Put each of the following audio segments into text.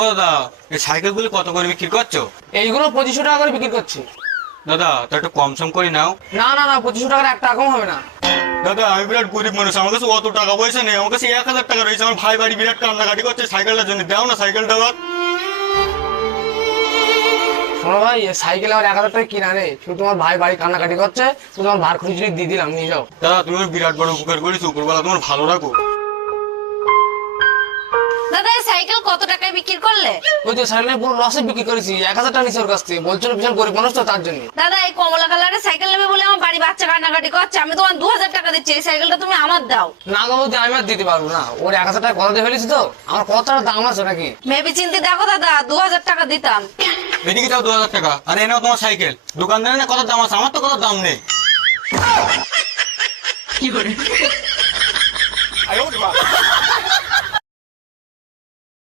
ও দাদা, এই সাইকেলগুলি কত করে বিক্রি করছো? এইগুলো 2500 টাকা করে বিক্রি করছি। দাদা তো একটু কম সম করে নাও। না না না, 2500 টাকার এক টাকা কম হবে না। দাদা আমি বিরাট গরিব মানুষ, আমার কাছে অত টাকা পয়সা নেই, আমার কাছে 1000 টাকা রয়েছে। আমার ভাই বাড়ি বিরাট কান্নাকাটি করছে সাইকেলটার জন্য, দাও না সাইকেলটা। আবার শোনো ভাই, এই সাইকেল আমার 1000 টাকা কিনা নেই, শুধু তোমার ভাই বাড়ি কান্নাকাটি করছে, শুধু তোমার ভার খুচরি দিয়ে দিলাম, নিয়ে যাও। দাদা তুমি আমার বিরাট বড় উপকার করেছো, উপরবেলা তোমার ভালো রাখো। দাদা এই সাইকেল কত টাকায় বিক্রি করলে? ওই তো সাইকেল পুরো লসে বিক্রি করেছি, 1000 টাকা নিচের কাছ থেকে, বলছিল বিশাল গরিব মানুষ তো তার জন্য। দাদা এই কমলা কালারের সাইকেল নেবে বলে আমার বাড়ি বাচ্চা কান্নাকাটি করছে, আমি তোমার 2000 টাকা দিচ্ছি, এই সাইকেলটা তুমি আমার দাও। না গো বৌদি, আমি আর দিতে পারবো না, ওর 1000 টাকা কথা দিয়ে ফেলেছি তো, আমার কত টাকা দাম আছে নাকি। ভেবে চিন্তে দেখো দাদা, 2000 টাকা দিতাম। এদিকে যাও 2000 টাকা, আর এনাও তোমার সাইকেল। দোকানদারের না কত দাম আছে, আমার তো কত দাম নেই।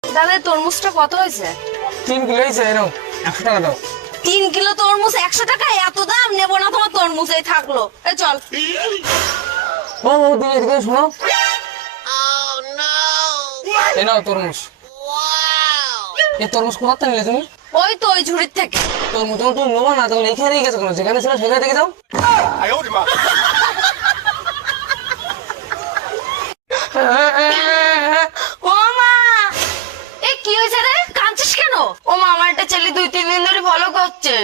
দাদা এই তরমুজটা কত হয়েছে? 3 কিলো হয়েছে, এরও 100 টাকা দাও। 3 কিলো তরমুজ 100 টাকা? এত দাম নেবো না তোমার তরমুজ, এই থাকলো। এই চল। ও বৌদি এদিকে শোনো, এই নাও তরমুজ। এই তরমুজ কোথা নিলে তুমি? ওই তো ওই ঝুড়ির থেকে। তরমুজ যখন তুমি নেবো না, তখন এখানে গেছো কেন? যেখানে ছিল সেখানে থেকে যাও। ও মা, এ কি হয়েছে রে, কাঁদছিস কেন? ও মা, আমার একটা ছেলে 2-3 দিন ধরে ফলো করছে।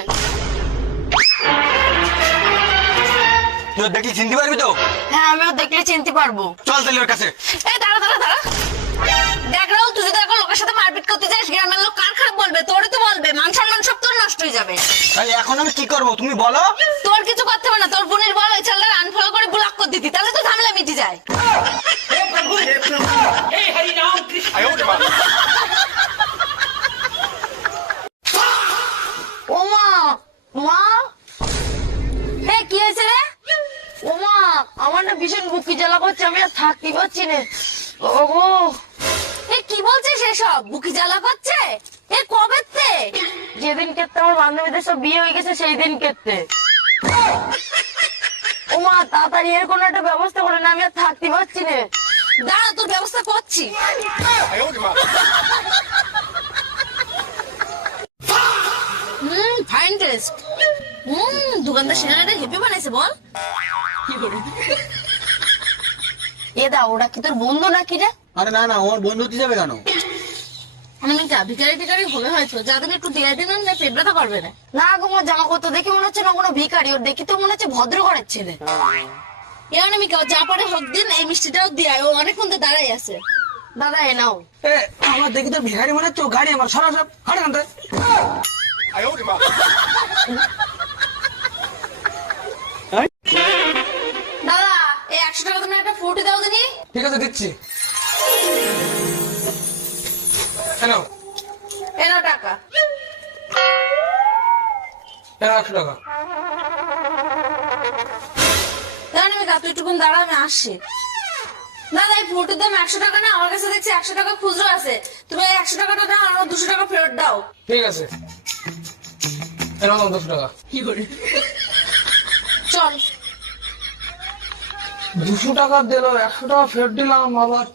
তুই দেখলি চিনতে পারবি তো? হ্যাঁ আমিও দেখলে চিনতে পারবো। চল তাহলে ওর কাছে। এই দাঁড়া দাঁড়া দাঁড়া, দেখ রাহুল, তুই যদি এখন লোকের সাথে মারপিট করতে যাস, গ্রামের লোক কার খারাপ বলবে? তোরই তো বলবে, মান সম্মান সব তোর নষ্ট হয়ে যাবে। তাই এখন আমি কি করবো তুমি বলো? তোর কিছু করতে হবে না, তোর বোনের বল ওই ছেলেটা আনফলো করে ব্লক করে দিতি, তাহলে তো ঝামেলা মিটে যায়। ও মা, মা, এই কি হয়েছে রে? ও মা, আমার না ভীষণ বুকি জ্বালা করছে, আমি আর থাকতে পারছি না। ওগো, এ কি বলছিস এসব? বুকি জ্বালা করছে? এ কবে তে? যেদিন ক্ষেত্রে আমার বান্ধবীদের সব বিয়ে হয়ে গেছে সেই দিন ক্ষেত্রে। ও মা, তাড়াতাড়ি এর কোনো একটা ব্যবস্থা করে না, আমি আর থাকতে পারছি না। দাঁড়া, তোর ব্যবস্থা করছি। Fine test. দোকানদার সিঙ্গারাটা হেপি বানাইছে বল। এ দা, ওরা কি তোর বন্ধু নাকি রে? আরে না না, আমার বন্ধু হতে যাবে কেন? ভিকারি টিকারি হবে হয়তো, যাদের একটু দিয়ে দিন না, পেট ব্যথা করবে না। না গো, আমার জামা কত দেখে মনে হচ্ছে না কোনো ভিকারি, ওর দেখি তো মনে হচ্ছে ভদ্র ঘরের ছেলে। এমন আমি যা পারে হোক দিন, এই মিষ্টিটাও দিয়ে ও অনেকক্ষণ তো দাঁড়াই আছে। দাদা এ নাও। আমার দেখি তো ভিখারি মনে হচ্ছে, গাড়ি আমার সরা সব হাড়ে আনতে। দাদা এই 100 টাকা তুমি একটা ফ্রুটি দাও দিনি। ঠিক আছে দিচ্ছি। হ্যালো, এ নাও টাকা। 100 টাকা। দাঁড়া তুই একটুক্ষণ দাঁড়া, আমি আসছি। দাদা এই ফ্রুটির দাম 100 টাকা না, আমার কাছে দেখছি 100 টাকা খুচরো আছে, তুমি এই 100 টাকাটা দাও, আমার 200 টাকা ফেরত দাও। ঠিক আছে, এরকম 200 টাকা। চল। 200 টাকা দিল, 100 টাকা ফেরত দিলাম আবার।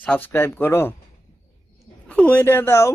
সাবস্ক্রাইব করো, কইরে দাও।